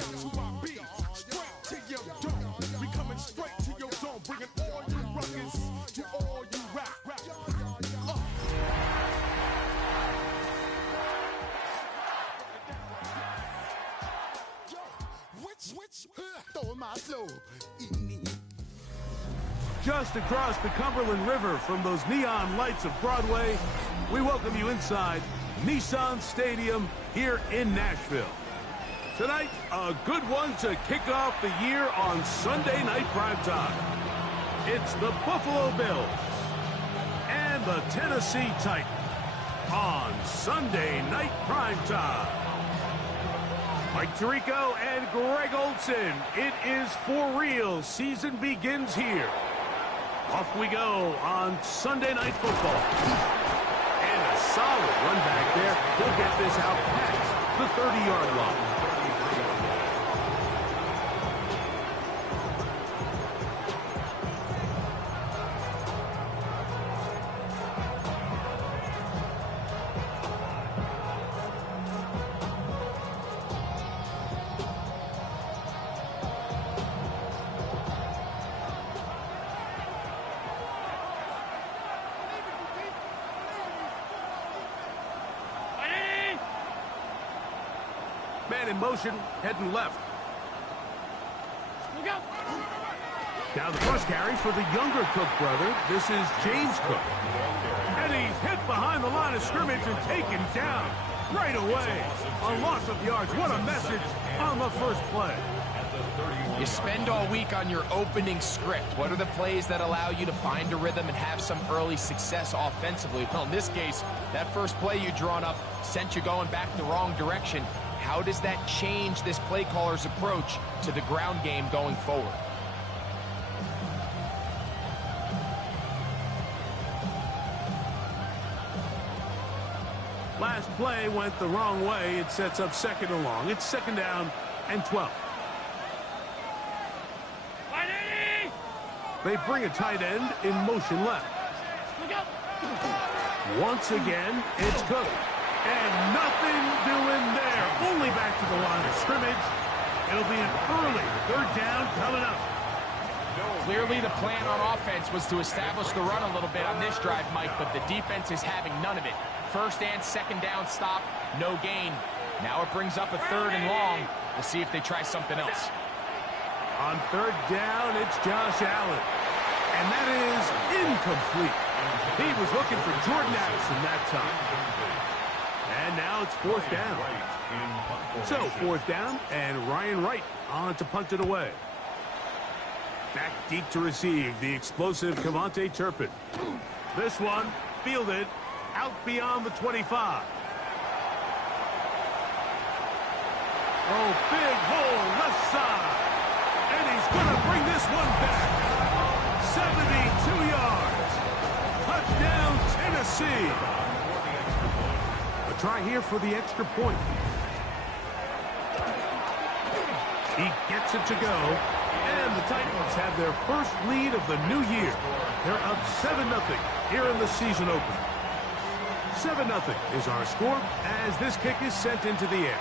guess who I be? Straight to your dome. We coming straight to your dome, bringing all you ruckus to all you rap. Throw my flow. Just across the Cumberland River from those neon lights of Broadway, we welcome you inside Nissan Stadium here in Nashville. Tonight, a good one to kick off the year on Sunday night primetime. It's the Buffalo Bills and the Tennessee Titans on Sunday night primetime. Mike Tirico and Greg Olson, it is for real. Season begins here. Off we go on Sunday Night Football. And a solid run back there. He'll get this out past the 30-yard line. Man in motion, heading left. Look out. Now the first carry for the younger Cook brother. This is James Cook. And he's hit behind the line of scrimmage and taken down right away. A loss of yards. What a message on the first play. You spend all week on your opening script. What are the plays that allow you to find a rhythm and have some early success offensively? Well, in this case, that first play you drawn up sent you going back the wrong direction. How does that change this play caller's approach to the ground game going forward? Last play went the wrong way. It sets up second and long. It's second down and 12. They bring a tight end in motion left. Once again, it's Cook. And nothing doing there. Only back to the line of scrimmage. It'll be an early third down coming up. Clearly the plan on offense was to establish the run a little bit on this drive, Mike, but the defense is having none of it. First and second down stop, no gain. Now it brings up a third and long. We'll see if they try something else. On third down, it's Josh Allen. And that is incomplete. He was looking for Jordan Addison that time. And now it's fourth down. So fourth down, and Ryan Wright on to punt it away. Back deep to receive the explosive Kevontae Turpin. This one fielded out beyond the 25. Oh, big hole left side. And he's going to bring this one back. 72 yards. Touchdown, Tennessee. A try here for the extra point. He gets it to go. And the Titans have their first lead of the new year. They're up 7-0 here in the season opener. 7-0 is our score as this kick is sent into the air.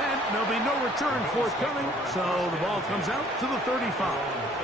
And there'll be no return forthcoming, so the ball comes out to the 35.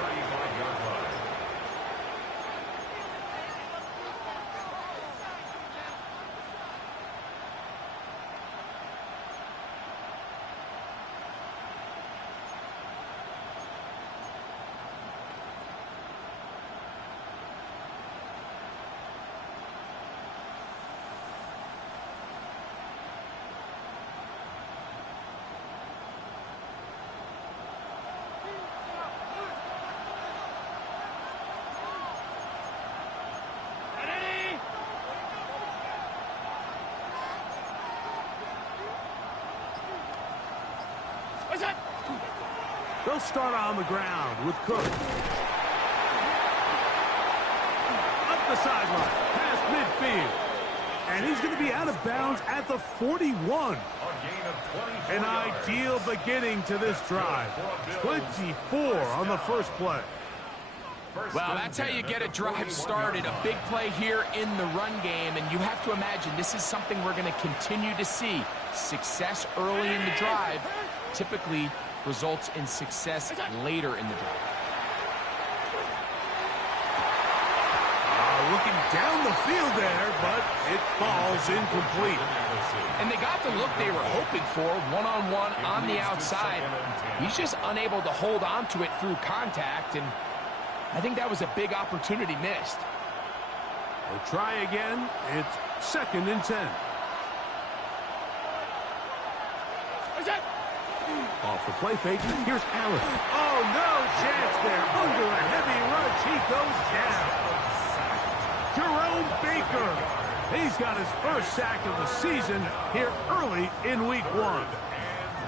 They'll start on the ground with Cook. Up the sideline, past midfield. And he's going to be out of bounds at the 41. An ideal beginning to this drive. 24 on the first play. Well, that's how you get a drive started. A big play here in the run game, and you have to imagine this is something we're going to continue to see. Success early in the drive typically results in success later in the drive. Looking down the field there, but it falls incomplete. And they got the look they were hoping for, one-on-one on the outside. He's just unable to hold on to it through contact, and I think that was a big opportunity missed. They'll try again. It's 2nd and 10. Off the play fake. Here's Allen. Oh, no chance there. Under a heavy rush, he goes down. Jerome Baker. He's got his first sack of the season here early in week 1.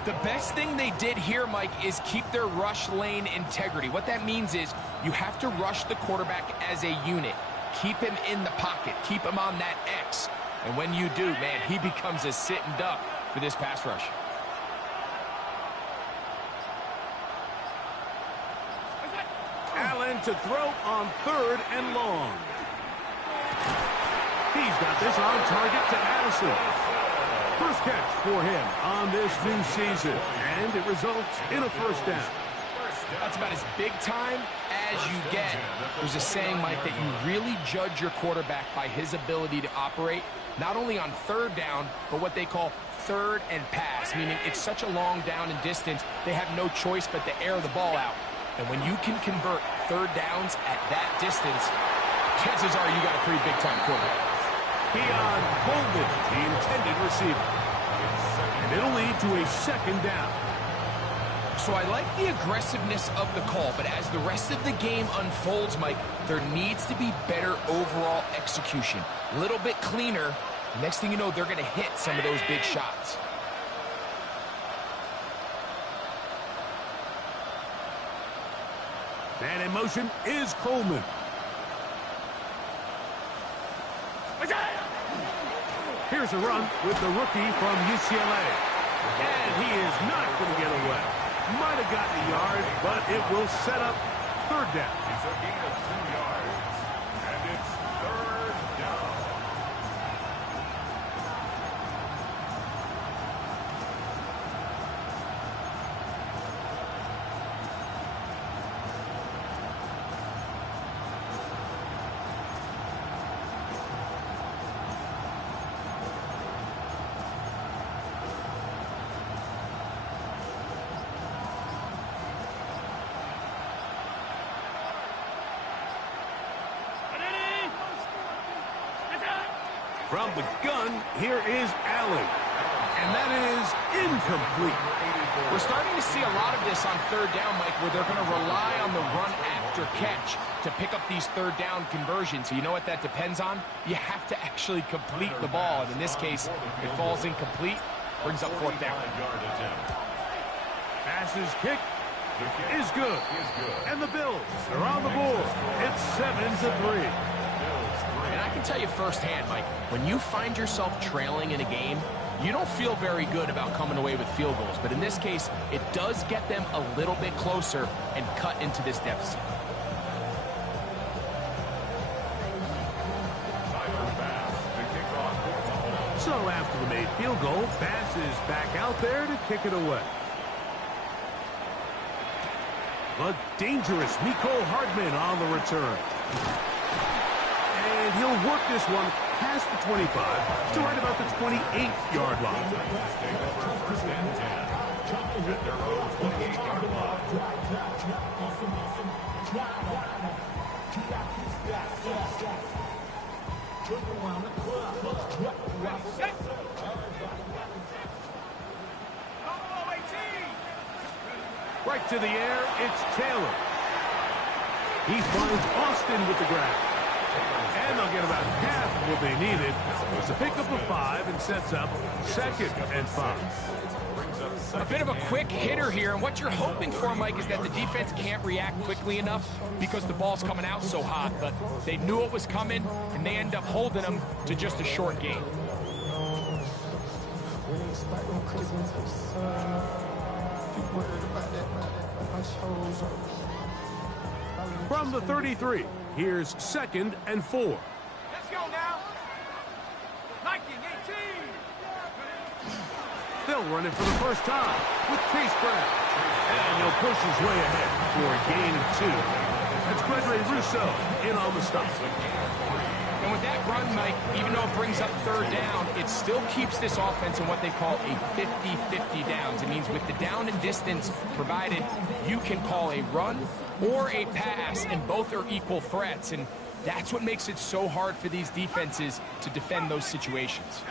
The best thing they did here, Mike, is keep their rush lane integrity. What that means is you have to rush the quarterback as a unit. Keep him in the pocket. Keep him on that X. And when you do, man, he becomes a sitting duck for this pass rush. Allen to throw on 3rd and long. He's got this on target to Addison. First catch for him on this new season, and it results in a first down. That's about as big time as you get. There's a saying, Mike, that you really judge your quarterback by his ability to operate, not only on 3rd down, but what they call 3rd and pass, meaning it's such a long down and distance, they have no choice but to air the ball out. And when you can convert 3rd downs at that distance, chances are you got a pretty big-time quarterback. Beyond Coleman, the intended receiver. And it'll lead to a 2nd down. So I like the aggressiveness of the call, but as the rest of the game unfolds, Mike, there needs to be better overall execution. A little bit cleaner. Next thing you know, they're going to hit some of those big shots. Man in motion is Coleman. Here's a run with the rookie from UCLA. And he is not going to get away. Might have gotten a yard, but it will set up 3rd down. It's a gain of 2 yards, and it's 3rd down. From the gun, here is Allen. And that is incomplete. We're starting to see a lot of this on 3rd down, Mike, where they're going to rely on the run after catch to pick up these 3rd down conversions. So you know what that depends on? You have to actually complete the ball. And in this case, it falls incomplete, brings up 4th down. Passes kick is good. And the Bills are on the board. It's 7-3. And I can tell you firsthand, Mike, when you find yourself trailing in a game, you don't feel very good about coming away with field goals. But in this case, it does get them a little bit closer and cut into this deficit. So after the made field goal, Bass is back out there to kick it away. The dangerous Mecole Hardman on the return. And he'll work this one past the 25 to right about the 28-yard line. Right to the air, it's Taylor. He finds Austin with the grab. And they'll get about half of what they needed. It's a pickup of 5 and sets up 2nd and 5. A bit of a quick hitter here, and what you're hoping for, Mike, is that the defense can't react quickly enough because the ball's coming out so hot. But they knew it was coming, and they end up holding them to just a short gain. From the 33, here's 2nd and 4. Let's go now. 19, 18. They'll run it for the first time with Case Brown. And he'll push his way ahead for a gain of 2. That's Gregory Rousseau in on the stop. And with that run, Mike, even though it brings up 3rd down, it still keeps this offense in what they call a 50-50 downs. It means with the down and distance provided, you can call a run or a pass, and both are equal threats. And that's what makes it so hard for these defenses to defend those situations.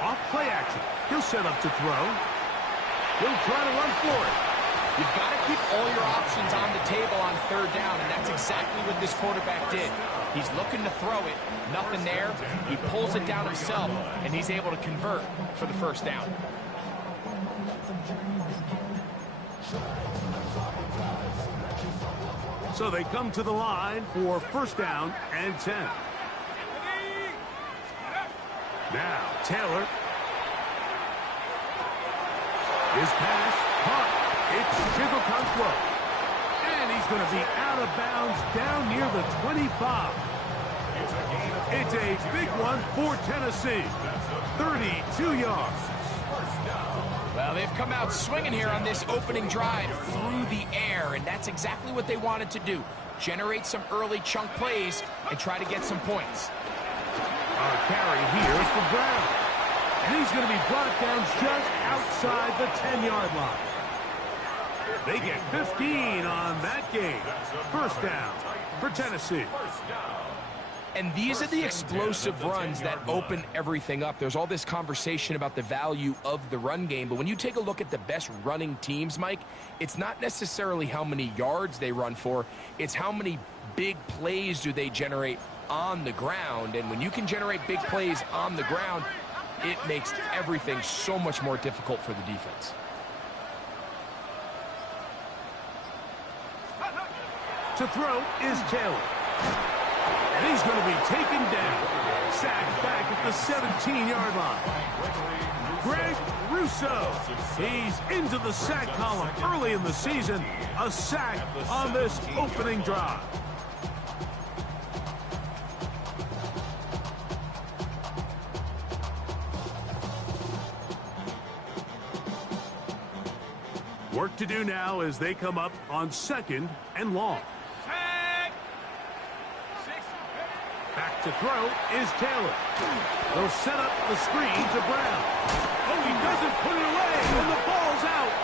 Off play action. He'll set up to throw. He'll try to run for it. You've got to keep all your options on the table on 3rd down, and that's exactly what this quarterback did. He's looking to throw it, nothing there. He pulls it down himself, and he's able to convert for the 1st down. So they come to the line for 1st down and 10. Now, Taylor. His pass caught. It's Chigokonkwo. And he's going to be out of bounds down near the 25. It's a big one for Tennessee. 32 yards. Well, they've come out swinging here on this opening drive through the air, and that's exactly what they wanted to do. Generate some early chunk plays and try to get some points. A carry here for Brown. And he's going to be brought down just outside the 10-yard line. They get 15 on that game. 1st down for Tennessee. And these are the explosive runs that open everything up. There's all this conversation about the value of the run game, but when you take a look at the best running teams, Mike, it's not necessarily how many yards they run for, it's how many big plays do they generate on the ground. And when you can generate big plays on the ground, it makes everything so much more difficult for the defense. To throw is Taylor. And he's going to be taken down. Sacked back at the 17-yard line. Greg Rousseau. He's into the sack column early in the season. A sack on this opening drive. Work to do now as they come up on 2nd and long. Back to throw is Taylor. They'll set up the screen to Brown. Oh, he doesn't put it away, and the ball's out.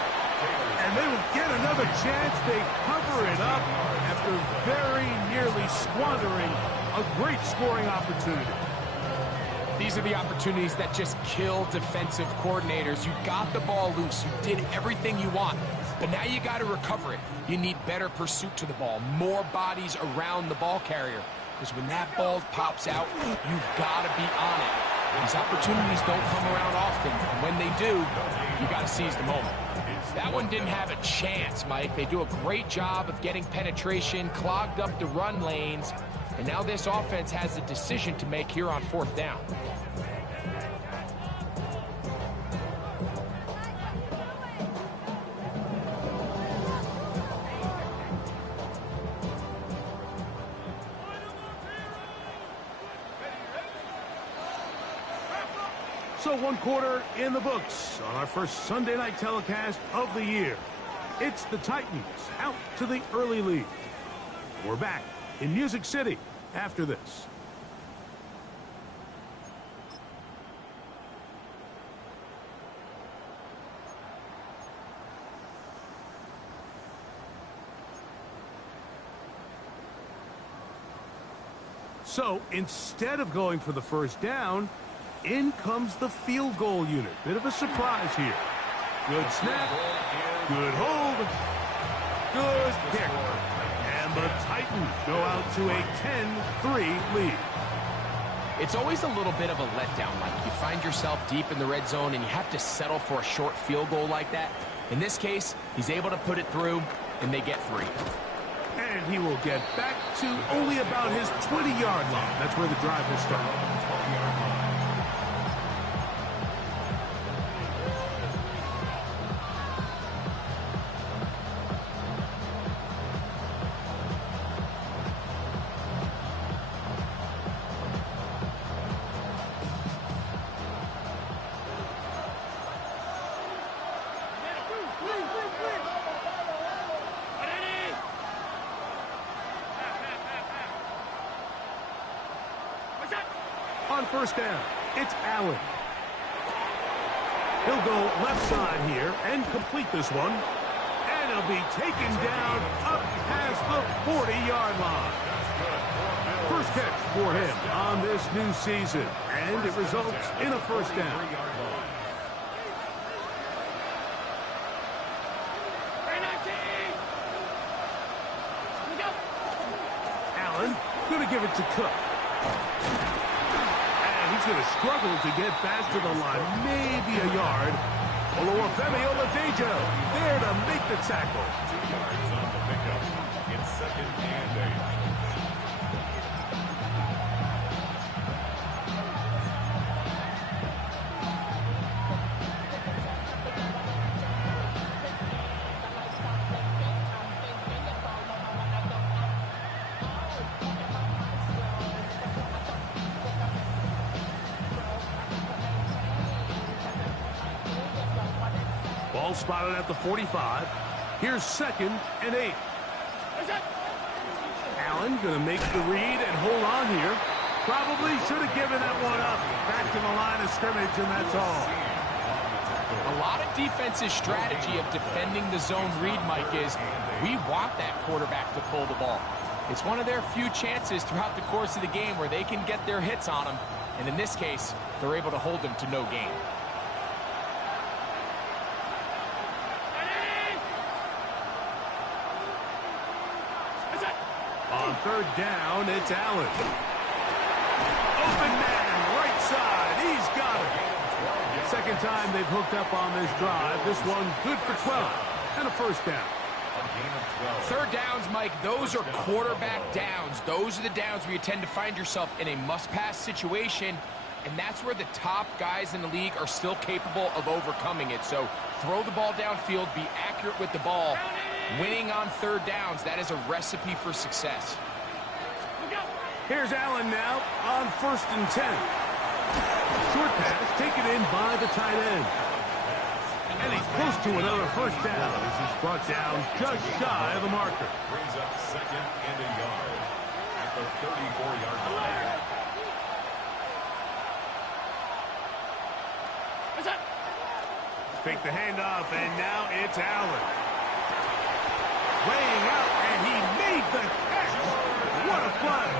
And they will get another chance. They cover it up after very nearly squandering a great scoring opportunity. These are the opportunities that just kill defensive coordinators. You got the ball loose. You did everything you want. But now you got to recover it. You need better pursuit to the ball, more bodies around the ball carrier. Because when that ball pops out, you've got to be on it. These opportunities don't come around often. And when they do, you got to seize the moment. That one didn't have a chance, Mike. They do a great job of getting penetration, clogged up the run lanes. And now this offense has a decision to make here on 4th down. So 1 quarter in the books on our first Sunday night telecast of the year. It's the Titans out to the early lead. We're back in Music City after this. So instead of going for the 1st down, in comes the field goal unit. Bit of a surprise here. Good snap. Good hold. Good kick. And the Titans go out to a 10-3 lead. It's always a little bit of a letdown, Mike. You find yourself deep in the red zone and you have to settle for a short field goal like that. In this case, he's able to put it through, and they get 3. And he will get back to only about his 20-yard line. That's where the drive will start. on first down. It's Allen. He'll go left side here and complete this one. And he'll be taken down up past the 40-yard line. First catch for him on this new season. And it results in a first down. Allen going to give it to Cook. He's going to struggle to get back to the line, maybe a yard. Oluwafemi Oladejo there to make the tackle. 2 yards on the pickup. It's 2nd and 8. Ball spotted at the 45. Here's 2nd and 8. Allen going to make the read and hold on here. Probably should have given that one up. Back to the line of scrimmage, and that's all. A lot of defense's strategy of defending the zone read, Mike, is we want that quarterback to pull the ball. It's one of their few chances throughout the course of the game where they can get their hits on him. And in this case, they're able to hold him to no gain. On 3rd down, it's Allen. Open man, right side. He's got it. Second time they've hooked up on this drive. This one good for 12 and a first down. 3rd downs, Mike, those are quarterback downs. Those are the downs where you tend to find yourself in a must-pass situation, and that's where the top guys in the league are still capable of overcoming it. So throw the ball downfield, be accurate with the ball. Winning on 3rd downs, that is a recipe for success. Here's Allen now on 1st and 10. Short pass taken in by the tight end. And he's close to another first down as he's brought down just shy of the marker. Brings up 2nd and a yard at the 34-yard line. Fake the handoff, and now it's Allen. Laying out, and he made the catch. What a play.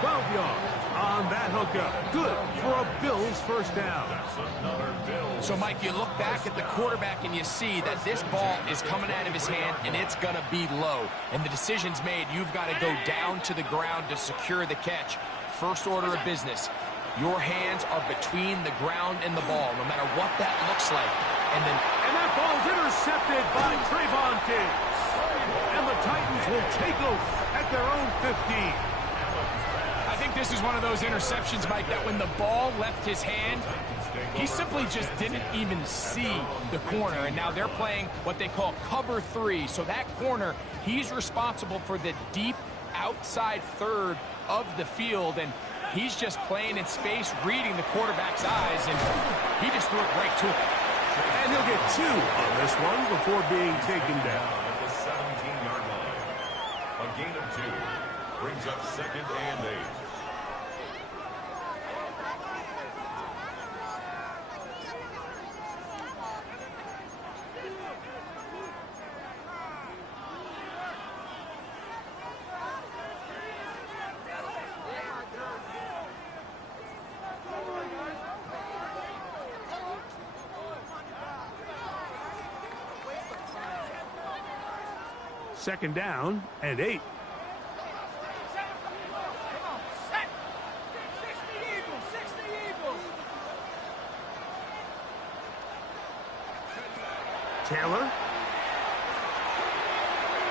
12 yards on that hookup. Good for a Bills first down. So, Mike, you look back at the quarterback and you see that this ball is coming out of his hand and it's going to be low. And the decision's made. You've got to go down to the ground to secure the catch. First order of business. Your hands are between the ground and the ball, no matter what that looks like. And that ball's intercepted by Trayvon Diggs. And the Titans will take over at their own 15. I think this is one of those interceptions, Mike, that when the ball left his hand, he simply just didn't even see the corner. And now they're playing what they call cover 3. So that corner, he's responsible for the deep outside third of the field. And he's just playing in space, reading the quarterback's eyes, and he just threw it right to him. And he'll get 2 on this one before being taken down. At the 17-yard line. A gain of 2 brings up 2nd and 8. Second down and 8. Taylor.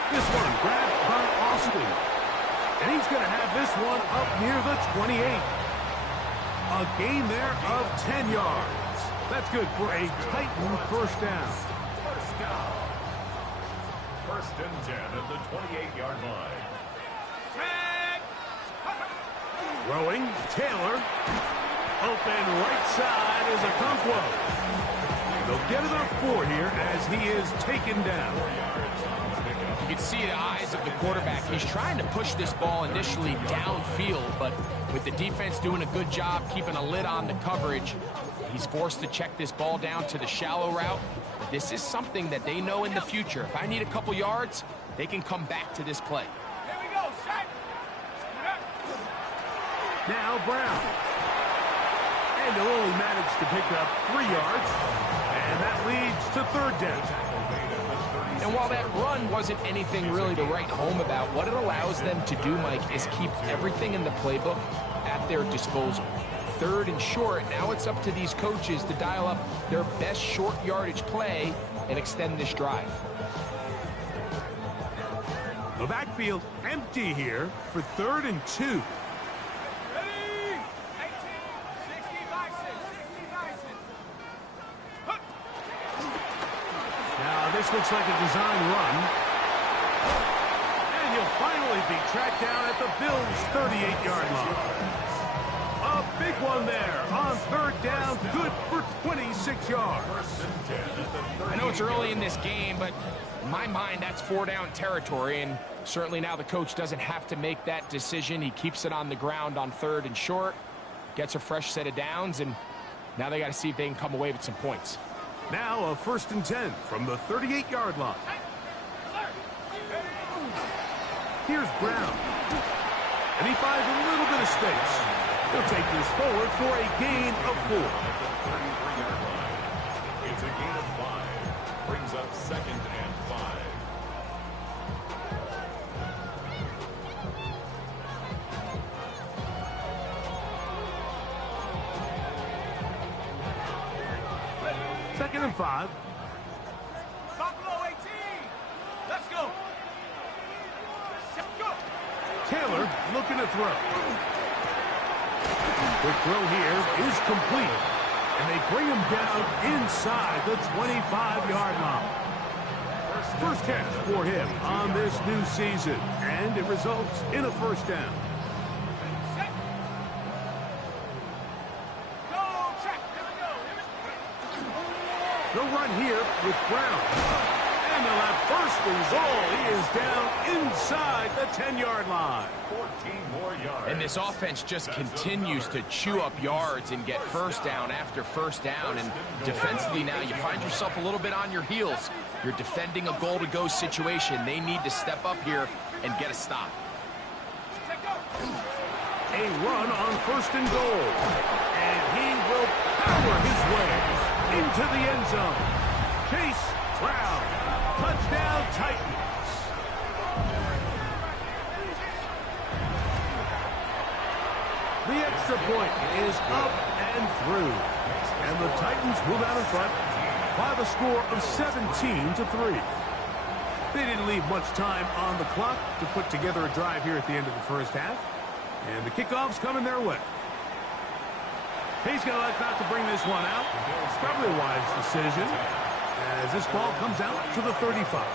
This one grabbed by Austin. And he's going to have this one up near the 28. A gain there of 10 yards. That's good for a Titan first down. First down. 1st and 10 at the 28-yard line. Throwing, Taylor. Open right side is Okonkwo. They'll get it up 4 here as he is taken down. You can see the eyes of the quarterback. He's trying to push this ball initially downfield, but With the defense doing a good job keeping a lid on the coverage, he's forced to check this ball down to the shallow route. But this is something that they know in the future. If I need a couple yards, they can come back to this play. Here we go, set. Now Brown. And he'll only manage to pick up 3 yards. And that leads to 3rd down. And while that run wasn't anything really to write home about, what it allows them to do, Mike, is keep everything in the playbook at their disposal. 3rd and short, now it's up to these coaches to dial up their best short yardage play and extend this drive. The backfield empty here for 3rd and 2. This looks like a design run. And he'll finally be tracked down at the Bills' 38-yard line. A big one there on 3rd down, good for 26 yards. I know it's early in this game, but in my mind, that's 4-down territory, and certainly now the coach doesn't have to make that decision. He keeps it on the ground on 3rd and short, gets a fresh set of downs, and now they got to see if they can come away with some points. Now a 1st and 10 from the 38-yard line. Here's Brown. And he finds a little bit of space. He'll take this forward for a gain of 4. It's a gain of 5. Brings up 2nd and 5. Second and 5. Buffalo 18. Let's go. Taylor looking to throw. Quick throw here is complete. And they bring him down inside the 25-yard line. First catch for him on this new season. And it results in a 1st down. They'll run here with Brown. And they'll have 1st and goal. He is down inside the 10-yard line. 14 more yards. And this offense just continues to chew up yards and get 1st down after 1st down. And defensively now, you find yourself a little bit on your heels. You're defending a goal-to-go situation. They need to step up here and get a stop. A run on 1st and goal. And he will power his way into the end zone. Chase Brown. Touchdown, Titans. The extra point is up and through. And the Titans move out in front by the score of 17-3. They didn't leave much time on the clock to put together a drive here at the end of the 1st half. And the kickoff's coming their way. He's going to elect not to bring this one out. It's probably a wise decision as this ball comes out to the 35.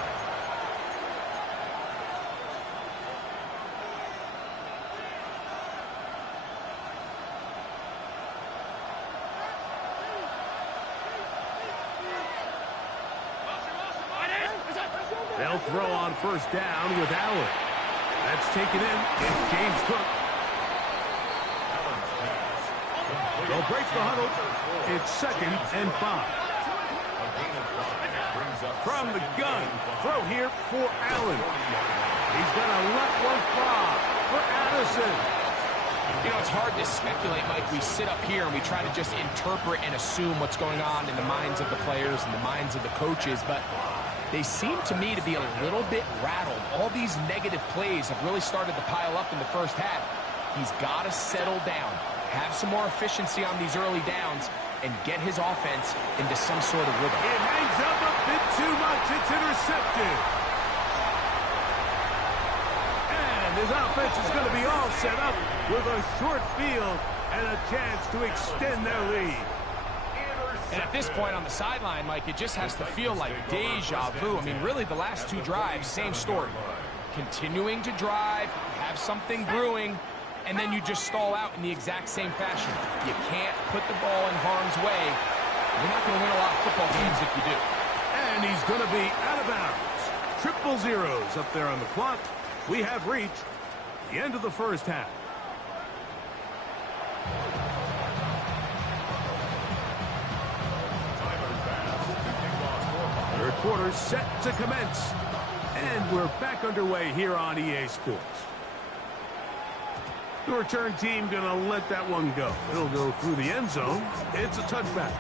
They'll throw on 1st down with Allen. That's taken in. It's James Cook. They'll break the huddle. It's 2nd and 5. From the gun, throw here for Allen. He's going to let one fly for Addison. You know, it's hard to speculate, Mike. We sit up here and we try to just interpret and assume what's going on in the minds of the players and the minds of the coaches, but they seem to me to be a little bit rattled. All these negative plays have really started to pile up in the 1st half. He's got to settle down, have some more efficiency on these early downs, and get his offense into some sort of rhythm. It hangs up a bit too much. It's intercepted. And his offense is going to be all set up with a short field and a chance to extend their lead. And at this point on the sideline, Mike, it just has to feel like deja vu. I mean, really, the last 2 drives, same story. Continuing to drive, have something brewing, and then you just stall out in the exact same fashion. You can't put the ball in harm's way. You're not going to win a lot of football games if you do. And he's going to be out of bounds. Triple zeros up there on the clock. We have reached the end of the 1st half. Third quarter set to commence. And we're back underway here on EA Sports. The return team going to let that one go. It'll go through the end zone. It's a touchback.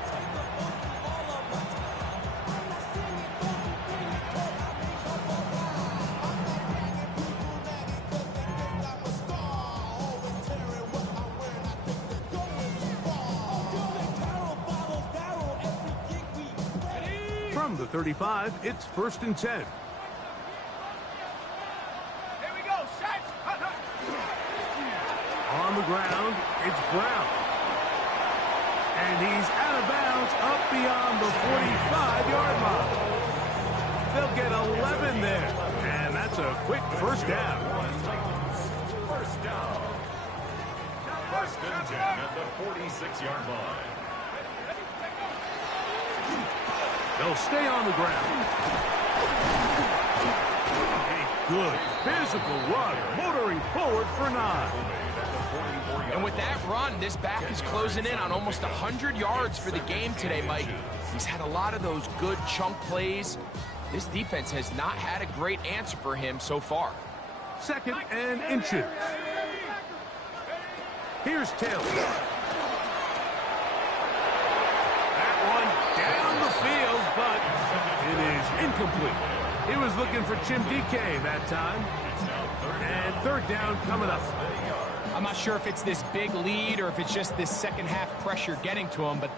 From the 35, it's 1st and 10. On the ground, it's Brown. And he's out of bounds up beyond the 45-yard line. They'll get 11 there. And that's a quick first down. First down. 1st and 10 at the 46-yard line. They'll stay on the ground. A good physical run, motoring forward for 9. And with that run, this back is closing in on almost 100 yards for the game today, Mike. He's had a lot of those good chunk plays. This defense has not had a great answer for him so far. 2nd and inches. Here's Taylor. That one down the field, but it is incomplete. He was looking for Chim DK that time. And 3rd down coming up. I'm not sure if it's this big lead or if it's just this second half pressure getting to him, but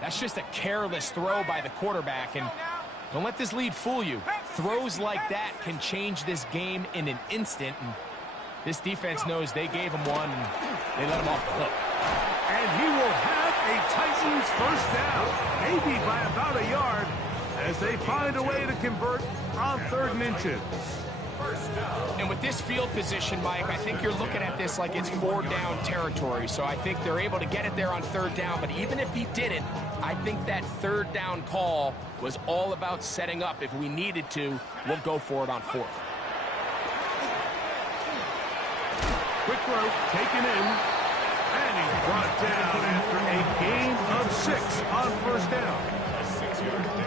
that's just a careless throw by the quarterback. And don't let this lead fool you. Throws like that can change this game in an instant. And this defense knows they gave him one, and they let him off the hook. And he will have a Titans 1st down, maybe by about a yard, as they find a way to convert on 3rd and inches. And with this field position, Mike, I think you're looking at this like it's 4th down territory. So I think they're able to get it there on 3rd down. But even if he didn't, I think that 3rd down call was all about setting up. If we needed to, we'll go for it on 4th. Quick throw, taken in. And he's brought down after a gain of 6 on 1st down.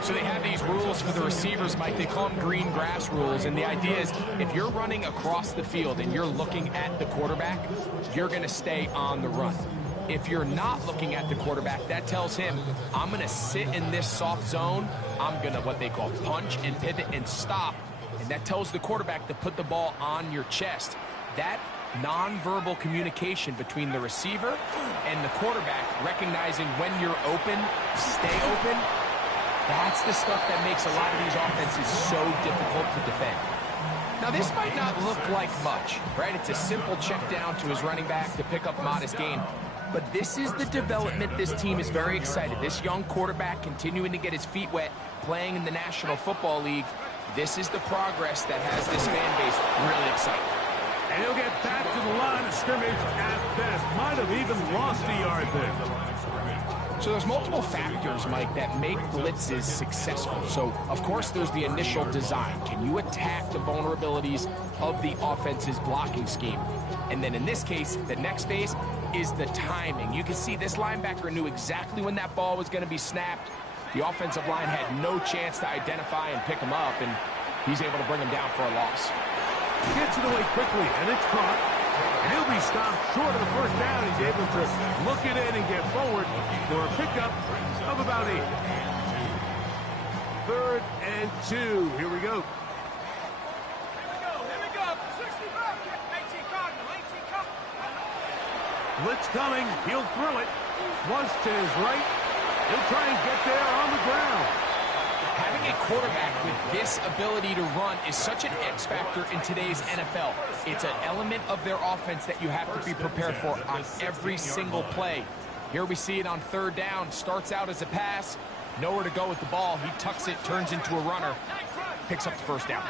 So they have these rules for the receivers, Mike. They call them green grass rules. And the idea is if you're running across the field and you're looking at the quarterback, you're going to stay on the run. If you're not looking at the quarterback, that tells him, I'm going to sit in this soft zone. I'm going to what they call punch and pivot and stop. And that tells the quarterback to put the ball on your chest. That nonverbal communication between the receiver and the quarterback, recognizing when you're open, stay open, that's the stuff that makes a lot of these offenses so difficult to defend. Now, this might not look like much, right? It's a simple check down to his running back to pick up a modest gain. But this is the development this team is very excited. This young quarterback continuing to get his feet wet, playing in the National Football League. This is the progress that has this fan base really excited. And he'll get back to the line of scrimmage at best. Might have even lost a yard there. So there's multiple factors, Mike, that make blitzes successful. So, of course, there's the initial design. Can you attack the vulnerabilities of the offense's blocking scheme? And then in this case, the next phase is the timing. You can see this linebacker knew exactly when that ball was going to be snapped. The offensive line had no chance to identify and pick him up, and he's able to bring him down for a loss. Gets it away quickly, and it's caught. And he'll be stopped short of the 1st down. He's able to look it in and get forward for a pickup of about 8. 3rd and 2. Here we go. Blitz coming. He'll throw it. Flush to his right. He'll try and get there on the ground. Having a quarterback with this ability to run is such an X factor in today's NFL. It's an element of their offense that you have to be prepared for on every single play. Here we see it on 3rd down. Starts out as a pass. Nowhere to go with the ball. He tucks it, turns into a runner. Picks up the 1st down.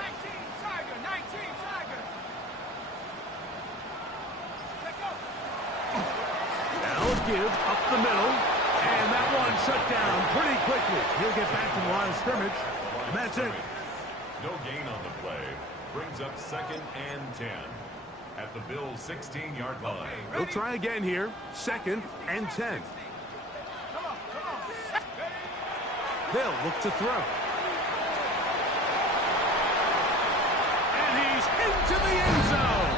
Now a give up the middle. And that one shut down pretty quickly. He'll get back to the line of scrimmage. And that's it. No gain on the play. Brings up 2nd and 10. at the Bills' 16-yard line. They'll try again here. 2nd and 10. They'll look to throw. And he's into the end zone.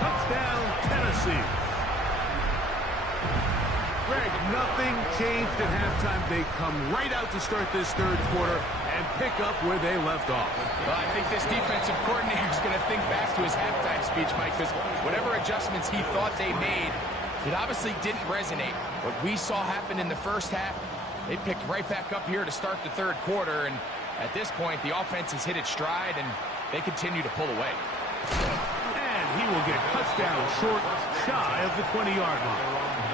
Touchdown, Tennessee. Greg, nothing changed at halftime. They come right out to start this third quarter and pick up where they left off. Well, I think this defensive coordinator is going to think back to his halftime speech, Mike, because whatever adjustments he thought they made, it obviously didn't resonate. What we saw happen in the first half, they picked right back up here to start the third quarter, and at this point, the offense has hit its stride, and they continue to pull away. And he will get touchdown short, shy of the 20-yard line.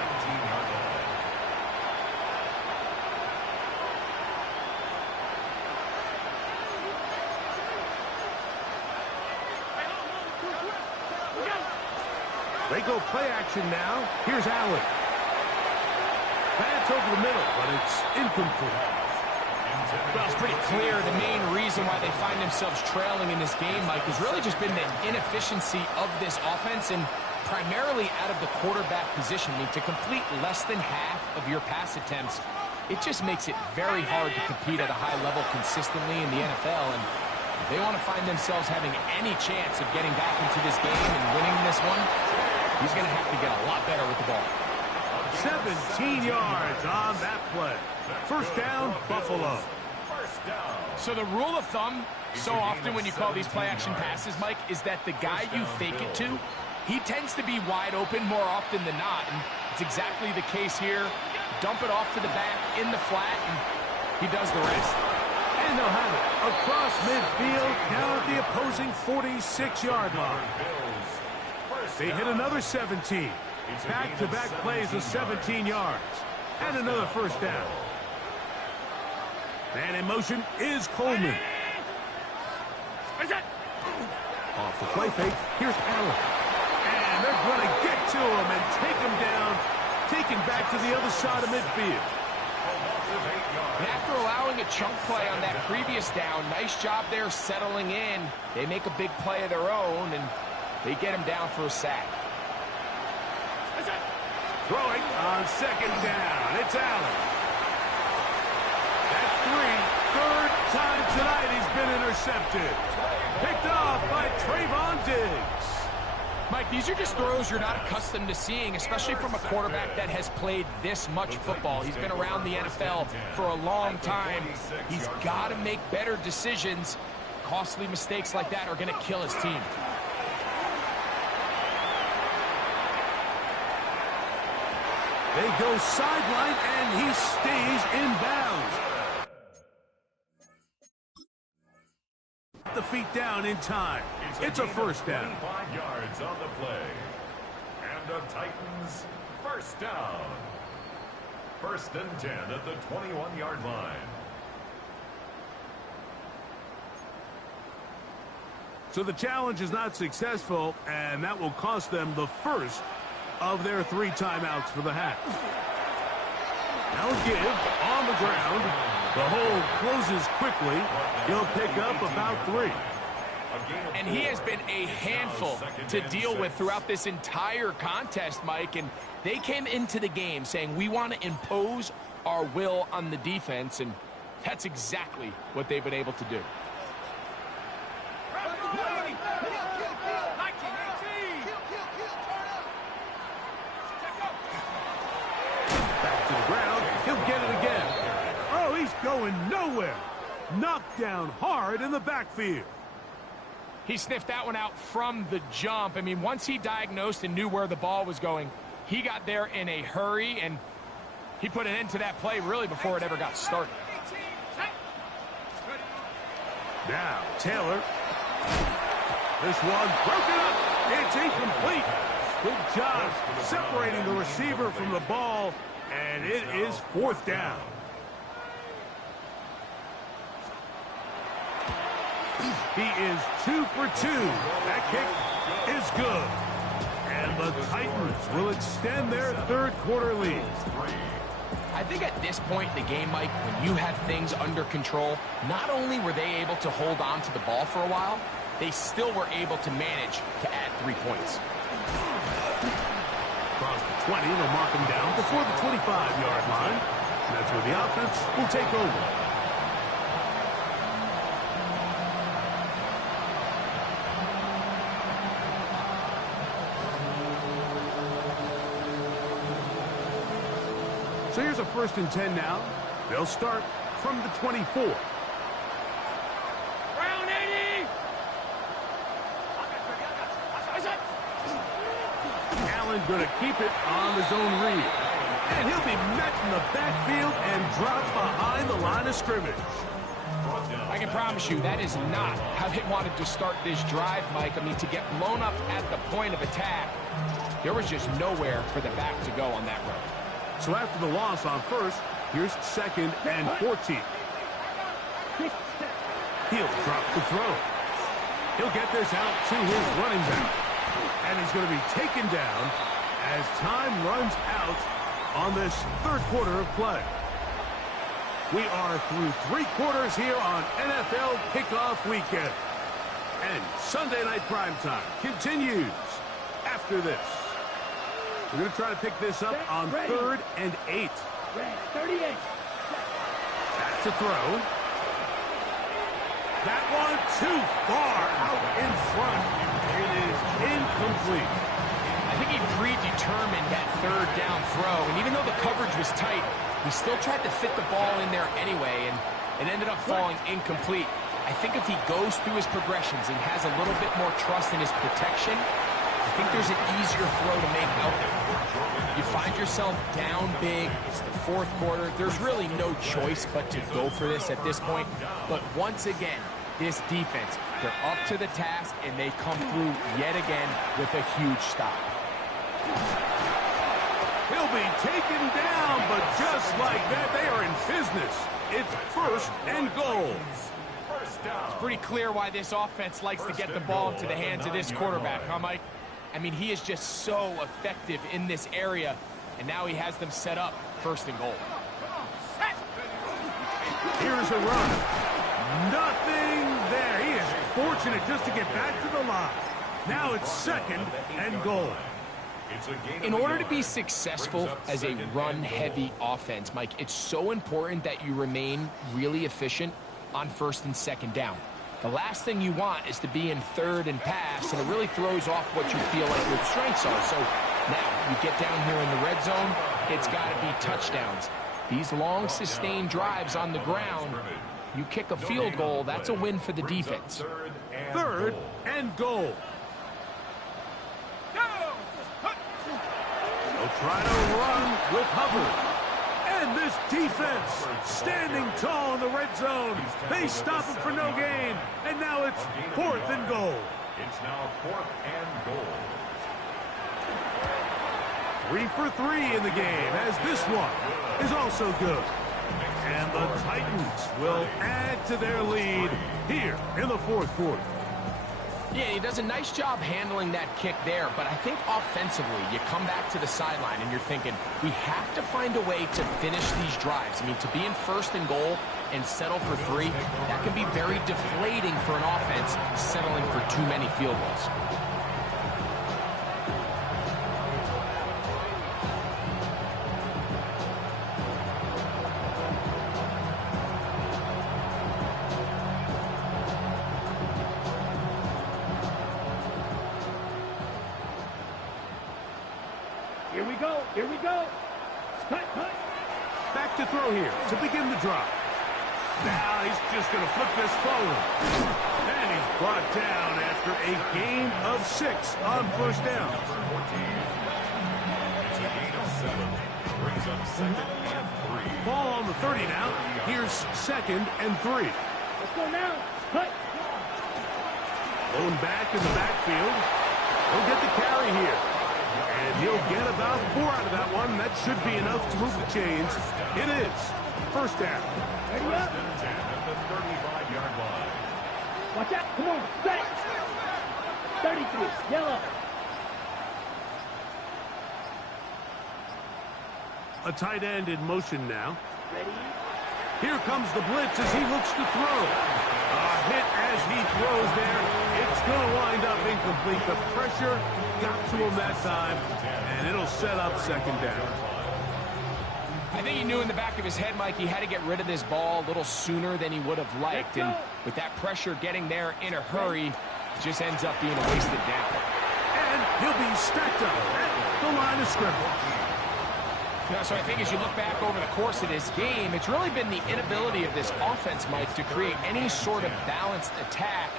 They go play action now. Here's Allen. That's over the middle, but it's incomplete. Well, it's pretty clear the main reason why they find themselves trailing in this game, Mike, has really just been the inefficiency of this offense and primarily out of the quarterback position. I mean, to complete less than half of your pass attempts, it just makes it very hard to compete at a high level consistently in the NFL. And if they want to find themselves having any chance of getting back into this game and winning this one, he's going to have to get a lot better with the ball. 17 yards on that play. First down, Buffalo. So the rule of thumb, so often when you call these play-action passes, Mike, is that the guy you fake it to, he tends to be wide open more often than not. And it's exactly the case here. Dump it off to the back in the flat, and he does the rest. And they'll have it across midfield, down at the opposing 46-yard line. They hit another 17. Back-to-back plays of 17 yards. And another first down. And in motion is Coleman. Off the play fake, here's Allen. And they're going to get to him and take him down, taken back to the other side of midfield. And after allowing a chunk play on that previous down, nice job there settling in. They make a big play of their own, and they get him down for a sack. Throwing on second down. It's Allen. That's 3. Third time tonight he's been intercepted. Picked off by Trayvon Diggs. Mike, these are just throws you're not accustomed to seeing, especially from a quarterback that has played this much football. He's been around the NFL for a long time. He's got to make better decisions. Costly mistakes like that are going to kill his team. They go sideline, and he stays in bounds. The feet down in time. It's a first down. 25 yards on the play. And the Titans, first down. 1st and 10 at the 21-yard line. So the challenge is not successful, and that will cost them the first of their 3 timeouts for the half. Now give on the ground. The hole closes quickly. He'll pick up about 3. And he has been a handful to deal with throughout this entire contest, Mike. And they came into the game saying, we want to impose our will on the defense. And that's exactly what they've been able to do. Back to the ground. He'll get it again. Oh, he's going nowhere. Knocked down hard in the backfield. He sniffed that one out from the jump. I mean, once he diagnosed and knew where the ball was going, he got there in a hurry, and he put an end to that play really before it ever got started. Now, Taylor. This one broken up. It's incomplete. Good job separating the receiver from the ball, and it is 4th down. He is 2 for 2. That kick is good. And the Titans will extend their third quarter lead. I think at this point in the game, Mike, when you have things under control, not only were they able to hold on to the ball for a while, they still were able to manage to add 3 points. Across the 20, they'll mark him down before the 25-yard line. And that's where the offense will take over. So here's a 1st and 10 now. They'll start from the 24. Round 80! Allen going to keep it on his own read. And he'll be met in the backfield and dropped behind the line of scrimmage. I can promise you that is not how they wanted to start this drive, Mike. I mean, to get blown up at the point of attack, there was just nowhere for the back to go on that run. So after the loss on 1st, here's 2nd and 14. He'll drop the throw. He'll get this out to his running back. And he's going to be taken down as time runs out on this 3rd quarter of play. We are through 3 quarters here on NFL Kickoff Weekend. And Sunday Night Primetime continues after this. We're going to try to pick this up on 3rd and 8. 38. Back to throw. That one too far out in front. It is incomplete. I think he predetermined that 3rd down throw, and even though the coverage was tight, he still tried to fit the ball in there anyway, and it ended up falling incomplete. I think if he goes through his progressions and has a little bit more trust in his protection, I think there's an easier throw to make out there. You find yourself down big. It's the 4th quarter. There's really no choice but to go for this at this point. But once again, this defense, they're up to the task, and they come through yet again with a huge stop. He'll be taken down, but just like that, they are in business. It's 1st and goal. It's pretty clear why this offense likes to get the ball into the hands of this quarterback, huh, Mike? I mean, he is just so effective in this area, and now he has them set up 1st and goal. Here's a run. Nothing there. He is fortunate just to get back to the line. Now it's 2nd and goal. In order to be successful as a run-heavy offense, Mike, it's so important that you remain really efficient on 1st and 2nd down. The last thing you want is to be in 3rd and pass, and it really throws off what you feel like your strengths are. So now you get down here in the red zone, it's got to be touchdowns. These long, sustained drives on the ground, you kick a field goal, that's a win for the defense. 3rd and goal. They'll try to run with Hubbard. And this defense standing tall in the red zone. They stop him for no gain. And now it's 4th and goal. It's now 4th and goal. 3 for 3 in the game, as this one is also good. And the Titans will add to their lead here in the 4th quarter. Yeah, he does a nice job handling that kick there, but I think offensively, you come back to the sideline and you're thinking, we have to find a way to finish these drives. I mean, to be in 1st and goal and settle for 3, that can be very deflating for an offense settling for too many field goals. Here we go. Cut. Back to throw here to begin the drive. Now he's just going to flip this forward. And he's brought down after a gain of 6 on 1st down. It's a gain of 7. Brings up 2nd and 3. Ball on the 30 now. Here's 2nd and 3. Let's go now. Cut. Going back in the backfield. He'll get the carry here. And he'll get about 4 out of that one. That should be enough to move the chains. It is 1st down. Ready up. 1st and 10 at the 35-yard line. Watch out. Come on. Set. 33. Yellow. A tight end in motion now. Ready. Here comes the blitz as he looks to throw. Hit as he throws there. It's going to wind up incomplete. The pressure got to him that time, and it'll set up second down. I think he knew in the back of his head, Mike, he had to get rid of this ball a little sooner than he would have liked. And with that pressure getting there in a hurry, it just ends up being a wasted down. And he'll be stacked up at the line of scrimmage. So I think as you look back over the course of this game, it's really been the inability of this offense, Mike, to create any sort of balanced attack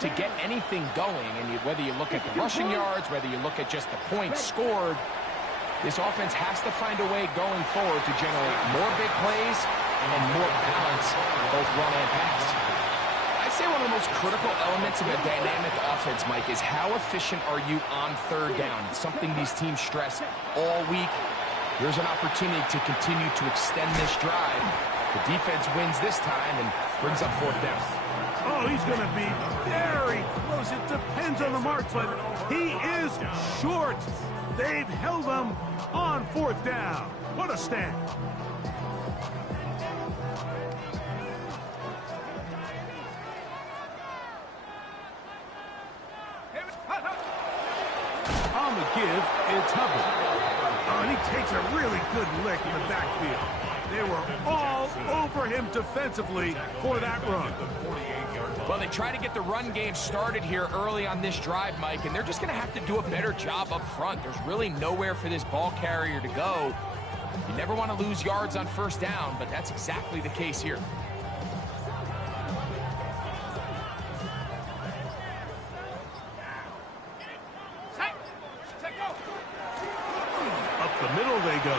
to get anything going. And whether you look at the rushing yards, whether you look at just the points scored, this offense has to find a way going forward to generate more big plays and more balance, both run and pass. I'd say one of the most critical elements of a dynamic offense, Mike, is how efficient are you on third down? It's something these teams stress all week. There's an opportunity to continue to extend this drive. The defense wins this time and brings up fourth down. Oh, he's going to be very close. It depends on the mark, but he is short. They've held him on fourth down. What a stand. On the give, it's Hubbard. Oh, and he takes a really good lick in the backfield. They were all over him defensively for that run. Well, they try to get the run game started here early on this drive, Mike, and they're just going to have to do a better job up front. There's really nowhere for this ball carrier to go. You never want to lose yards on first down, but that's exactly the case here. Up the middle they go.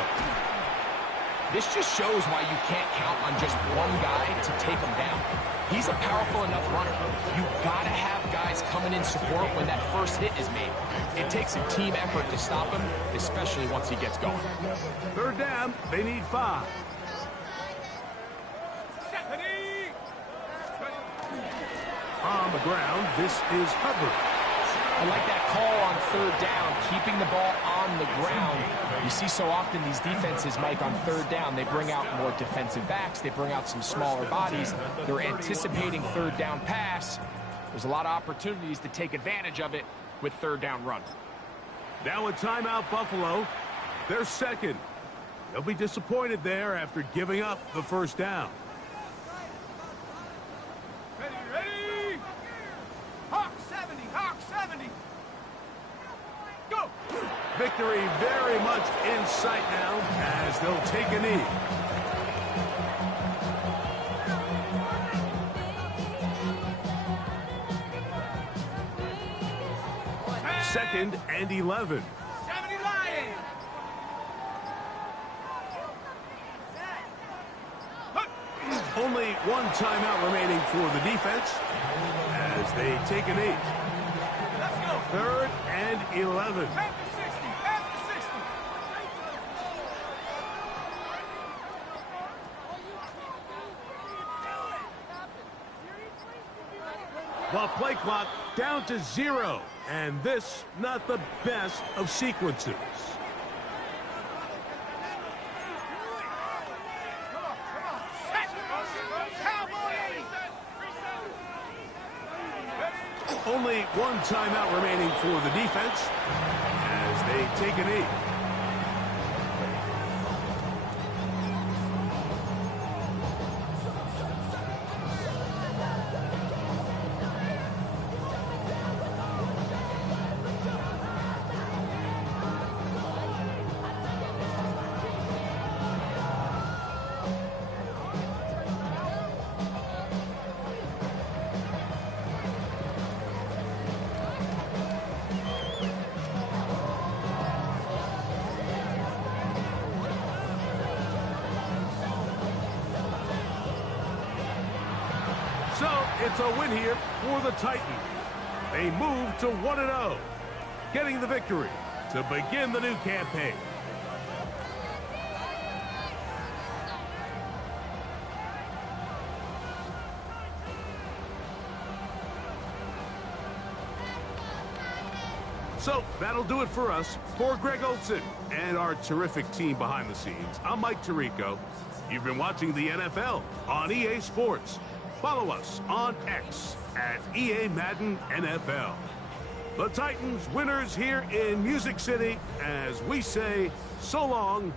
This just shows why you can't count on just one guy to take him down. He's a powerful enough runner. You gotta have guys coming in support when that first hit is made. It takes a team effort to stop him, especially once he gets going. Third down, they need 5. On the ground, this is Hubbard. I like that call on third down, keeping the ball on the ground. You see so often these defenses, Mike, on third down, they bring out more defensive backs. They bring out some smaller bodies. They're anticipating third down pass. There's a lot of opportunities to take advantage of it with third down run. Now a timeout, Buffalo. They're second. They'll be disappointed there after giving up the first down. Ready? Hawk 70, Hawk 70. Go! Victory very much in sight now as they'll take a knee. Second and 11. 70 Lion. Only one timeout remaining for the defense as they take a knee. Let's go. Third and 11. After 60, after 60. While play clock down to 0. And this, not the best of sequences. Only one timeout remaining for the defense as they take a knee. So it's a win here for the Titans. They move to 1-0, getting the victory to begin the new campaign. So that'll do it for us. For Greg Olson and our terrific team behind the scenes, I'm Mike Tirico. You've been watching the NFL on EA Sports. follow us on X at EA Madden NFL. The Titans winners here in Music City as we say so long